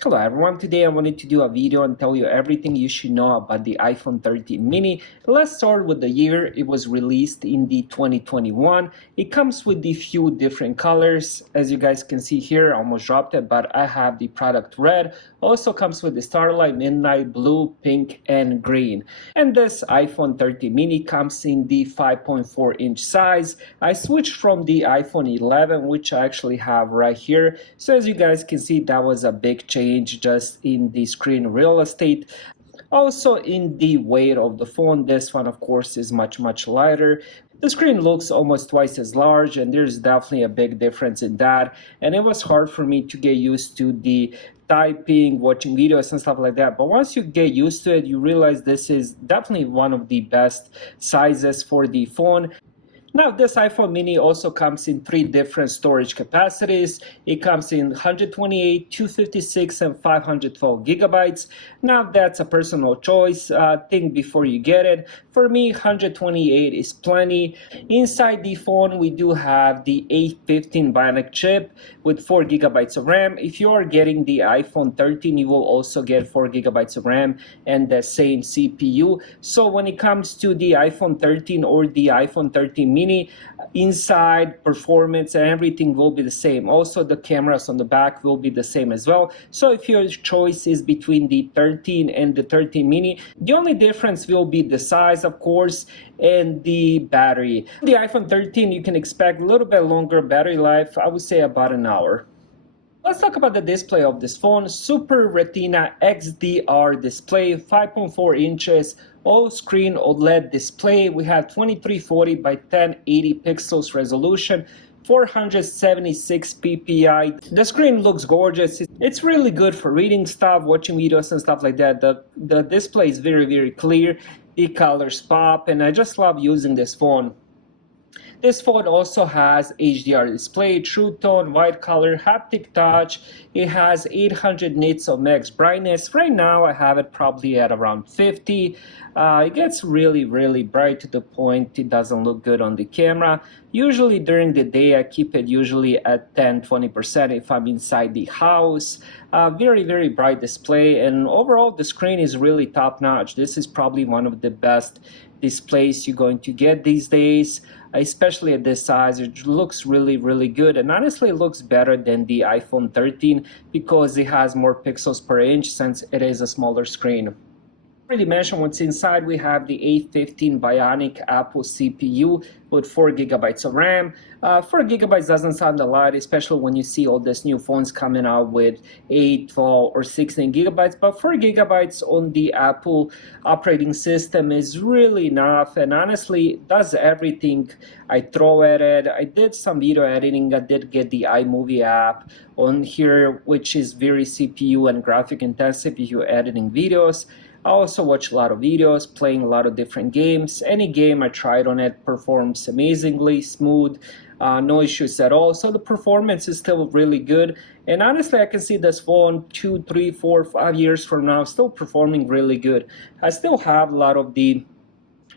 Hello everyone, today I wanted to do a video and tell you everything you should know about the iPhone 13 mini. Let's start with the year. It was released in the 2021. It comes with the few different colors. As you guys can see here, I almost dropped it, but I have the product red. Also comes with the Starlight, Midnight, Blue, Pink, and Green. And this iPhone 13 mini comes in the 5.4 inch size. I switched from the iPhone 11, which I actually have right here. So as you guys can see, that was a big change just in the screen real estate. Also in the weight of the phone, this one of course is much lighter. The screen looks almost twice as large, and there's definitely a big difference in that, and it was hard for me to get used to the typing, watching videos and stuff like that. But once you get used to it, you realize this is definitely one of the best sizes for the phone. Now, this iPhone mini also comes in 3 different storage capacities. It comes in 128, 256, and 512 gigabytes. Now, that's a personal choice. Think before you get it. For me, 128 is plenty. Inside the phone, we do have the A15 Bionic chip with 4 gigabytes of RAM. If you are getting the iPhone 13, you will also get 4 gigabytes of RAM and the same CPU. So when it comes to the iPhone 13 or the iPhone 13 mini, inside performance and everything will be the same. Also the cameras on the back will be the same as well. So if your choice is between the 13 and the 13 mini, the only difference will be the size, of course, and the battery. The iPhone 13, you can expect a little bit longer battery life. I would say about an hour. Let's talk about the display of this phone. Super Retina XDR display, 5.4 inches, all-screen OLED display. We have 2340 by 1080 pixels resolution, 476 ppi. The screen looks gorgeous. It's really good for reading stuff, watching videos and stuff like that. The display is very clear. The colors pop, and I just love using this phone. This phone also has HDR display, True Tone, white color, haptic touch. It has 800 nits of max brightness. Right now I have it probably at around 50. It gets really bright to the point it doesn't look good on the camera. Usually during the day I keep it usually at 10-20% if I'm inside the house. Very bright display, and overall the screen is really top notch. This is probably one of the best displays you're going to get these days, especially at this size. It looks really good, and honestly it looks better than the iPhone 13 because it has more pixels per inch since it is a smaller screen. Already mentioned what's inside. We have the A15 Bionic Apple CPU with 4 gigabytes of RAM. 4 gigabytes doesn't sound a lot, especially when you see all these new phones coming out with 8, 12, or 16 gigabytes. But 4 gigabytes on the Apple operating system is really enough, and honestly does everything I throw at it. I did some video editing. I did get the iMovie app on here, which is very CPU and graphic intensive if you're editing videos. I also watch a lot of videos, playing a lot of different games. Any game I tried on it performs amazingly, smooth, no issues at all. So the performance is still really good. And honestly, I can see this phone 2, 3, 4, 5 years from now still performing really good. I still have a lot of the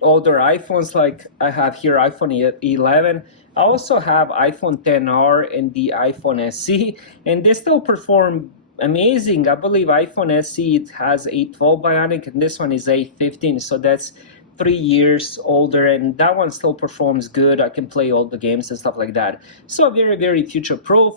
older iPhones, like I have here iPhone 11. I also have iPhone XR and the iPhone SE, and they still perform amazing. I believe iPhone SE, it has a 12 Bionic, and this one is a 15, so that's 3 years older, and that one still performs good. I can play all the games and stuff like that. So very future proof.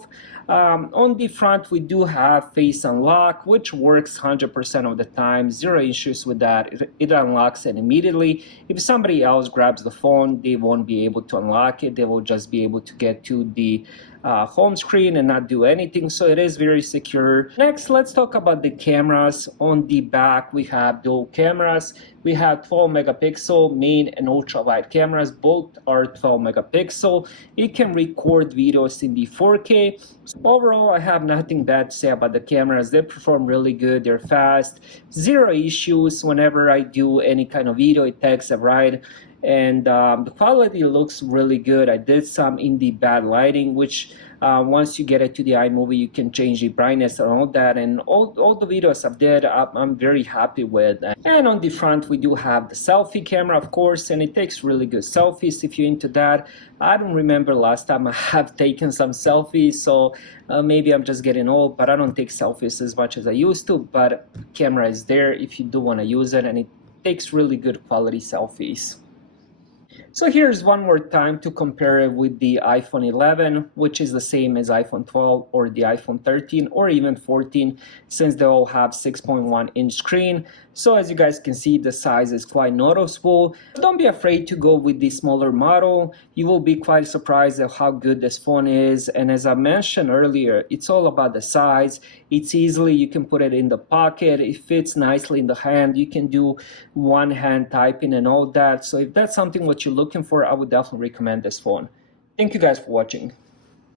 On the front we do have face unlock, which works 100% of the time. Zero issues with that. It unlocks it immediately. If somebody else grabs the phone, they won't be able to unlock it. They will just be able to get to the home screen and not do anything, so it is very secure. Next, let's talk about the cameras. On the back we have dual cameras. We have 12 megapixel main and ultra wide cameras. Both are 12 megapixel. It can record videos in the 4K. Overall, I have nothing bad to say about the cameras. They perform really good. They're fast. Zero issues whenever I do any kind of video. It takes a ride. And the quality looks really good. I did some in the bad lighting, which Once you get it to the iMovie, you can change the brightness and all that, and all the videos I've did, I'm very happy with. And on the front, we do have the selfie camera, of course, and it takes really good selfies if you're into that. I don't remember last time I have taken some selfies, so maybe I'm just getting old, but I don't take selfies as much as I used to. But camera is there if you do want to use it, and it takes really good quality selfies. So here's one more time to compare it with the iPhone 11, which is the same as iPhone 12 or the iPhone 13 or even 14, since they all have 6.1-inch screen. So as you guys can see, the size is quite noticeable. Don't be afraid to go with the smaller model. You will be quite surprised at how good this phone is. And as I mentioned earlier, it's all about the size. It's easily, you can put it in the pocket. It fits nicely in the hand. You can do one hand typing and all that. So if that's something what you're looking for, I would definitely recommend this phone. Thank you guys for watching.